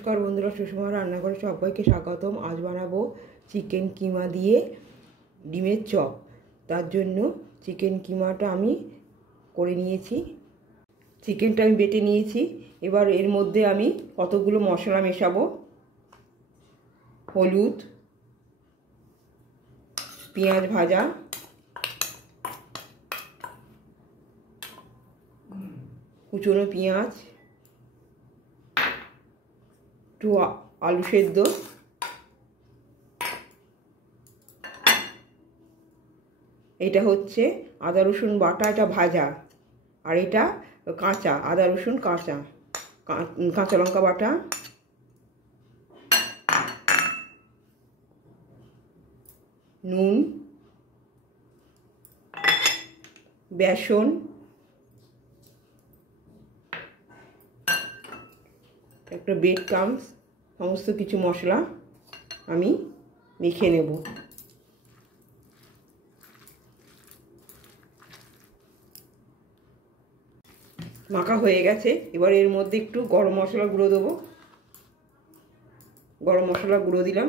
নমস্কার বন্ধুরা, সুষমা রান্নাঘরে সবাইকে স্বাগতম। আজ বানাবো চিকেন কিমা দিয়ে ডিমের চপ। তার জন্য চিকেন কিমাটা আমি করে নিয়েছি, চিকেনটা আমি বেটে নিয়েছি। এবার এর মধ্যে আমি কতগুলো মশলা মেশাবো। হলুদ, পেঁয়াজ ভাজা, কুচনো পেঁয়াজ, একটু আলু সেদ্ধ, এটা হচ্ছে আদা রসুন বাটা, এটা ভাজা, আর এটা কাঁচা আদা রসুন কাঁচা, কাঁচা লঙ্কা বাটা, নুন, বেসন, একটা ব্রেড ক্রাম্বস, সমস্ত কিছু মশলা আমি মেখে নেব। মাখা হয়ে গেছে। এবার এর মধ্যে একটু গরম মশলা গুঁড়ো দেবো। গরম মশলা গুঁড়ো দিলাম,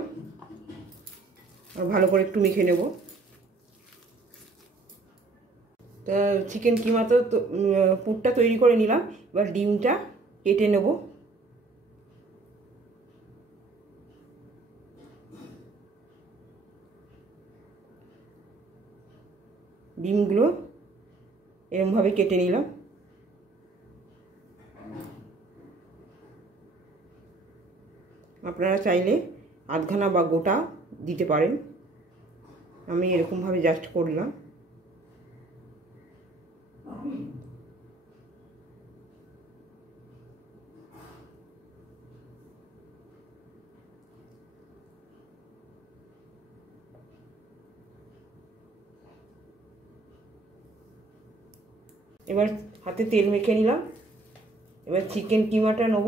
আর ভালো করে একটু মেখে নেব। তা চিকেন কিমা তো পুরটা তৈরি করে নিলাম। এবার ডিমটা কেটে নেব। ডিমগুলো এরকমভাবে কেটে নিলাম। আপনারা চাইলে আধখানা বা গোটা দিতে পারেন, আমি এরকমভাবে জাস্ট করলাম। এবার হাতে তেল মেখে নিলাম। এবার চিকেন কিমাটা নেব।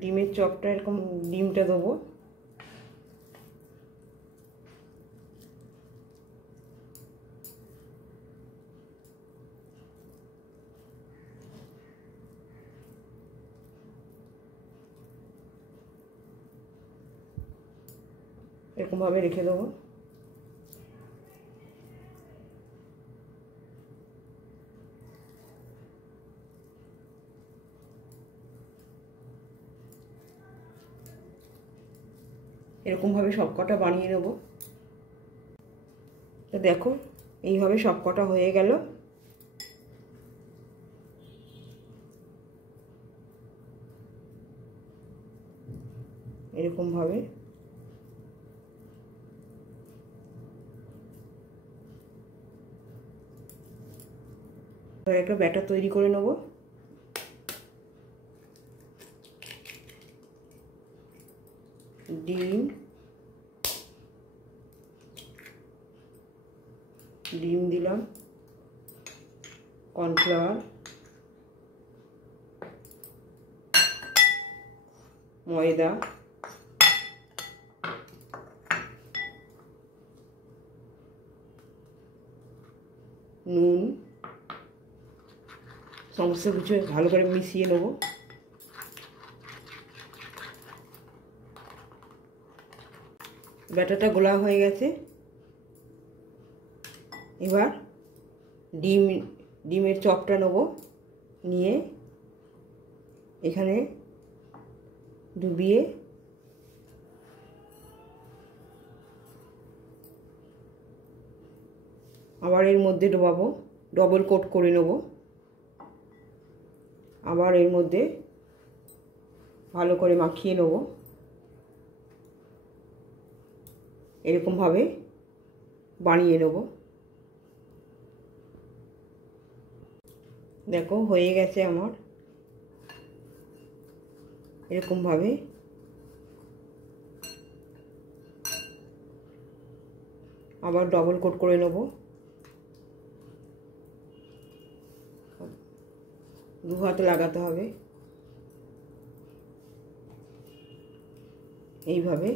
ডিমের চপটা এরকম ডিমটা দেবো। এরকমভাবে রেখে দেবো। এরকমভাবে সব কটা বানিয়ে নেব। তো দেখো, এইভাবে সব কটা হয়ে গেল। এরকমভাবে একটা ব্যাটার তৈরি করে নেব। ডিম দিলাম, কর্নফ্লাওয়ার, ময়দা, নুন, সমস্ত কিছু ভালো করে মিশিয়ে নেব। ব্যাটারটা গোলা হয়ে গেছে। এবার ডিমের চপটা নেব, নিয়ে এখানে ডুবিয়ে আবার এর মধ্যে ডোবাবো, ডবল কোট করে নেব। আবার এর মধ্যে ভালো করে মাখিয়ে নেব। এরকমভাবে বানিয়ে নেব। দেখো হয়ে গেছে আমার। এরকমভাবে আবার ডবল কোট করে নেব। দু হাতে লাগাতে হবে এইভাবে।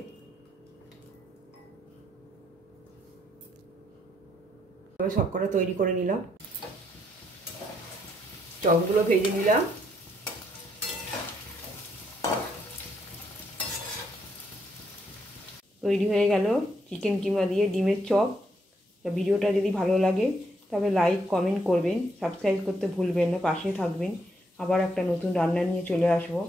তবে সব কটা তৈরি করে নিলাম, চপগুলো ভেজে নিলাম। তৈরি হয়ে গেল চিকেন কিমা দিয়ে ডিমের চপ। ভিডিওটা যদি ভালো লাগে তবে লাইক কমেন্ট করবেন, সাবস্ক্রাইব করতে ভুলবেন না, পাশে থাকবেন। আবার একটা নতুন রান্না নিয়ে চলে আসবো।